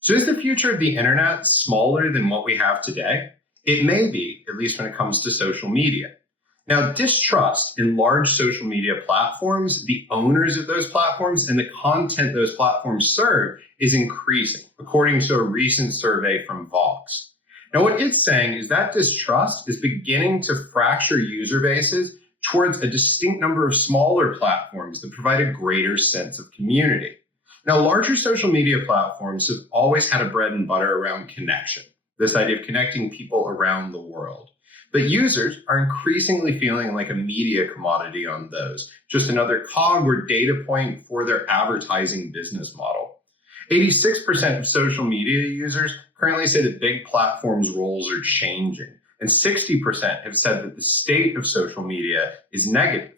So is the future of the internet smaller than what we have today? It may be, at least when it comes to social media. Now, distrust in large social media platforms, the owners of those platforms, and the content those platforms serve is increasing, according to a recent survey from Vox. Now, what it's saying is that distrust is beginning to fracture user bases towards a distinct number of smaller platforms that provide a greater sense of community. Now, larger social media platforms have always had a bread and butter around connection, this idea of connecting people around the world. But users are increasingly feeling like a media commodity on those, just another cog or data point for their advertising business model. 86% of social media users currently say that big platforms' roles are changing, and 60% have said that the state of social media is negative.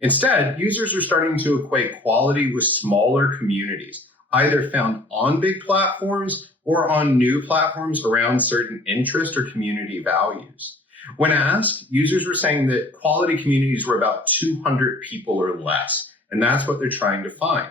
Instead, users are starting to equate quality with smaller communities, either found on big platforms or on new platforms around certain interest or community values. When asked, users were saying that quality communities were about 200 people or less, and that's what they're trying to find.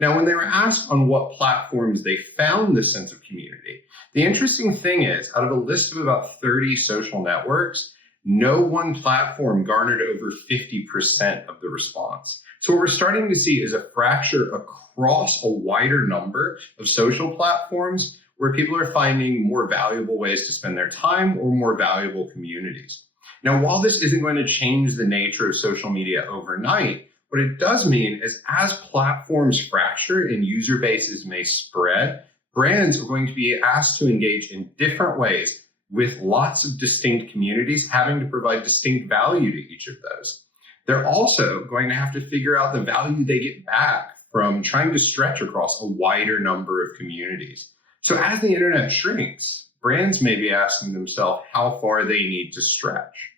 Now, when they were asked on what platforms they found this sense of community, the interesting thing is, out of a list of about 30 social networks, no one platform garnered over 50% of the response. So what we're starting to see is a fracture across a wider number of social platforms where people are finding more valuable ways to spend their time or more valuable communities. Now, while this isn't going to change the nature of social media overnight, what it does mean is as platforms fracture and user bases may spread, brands are going to be asked to engage in different ways with lots of distinct communities having to provide distinct value to each of those. They're also going to have to figure out the value they get back from trying to stretch across a wider number of communities. So as the internet shrinks, brands may be asking themselves how far they need to stretch.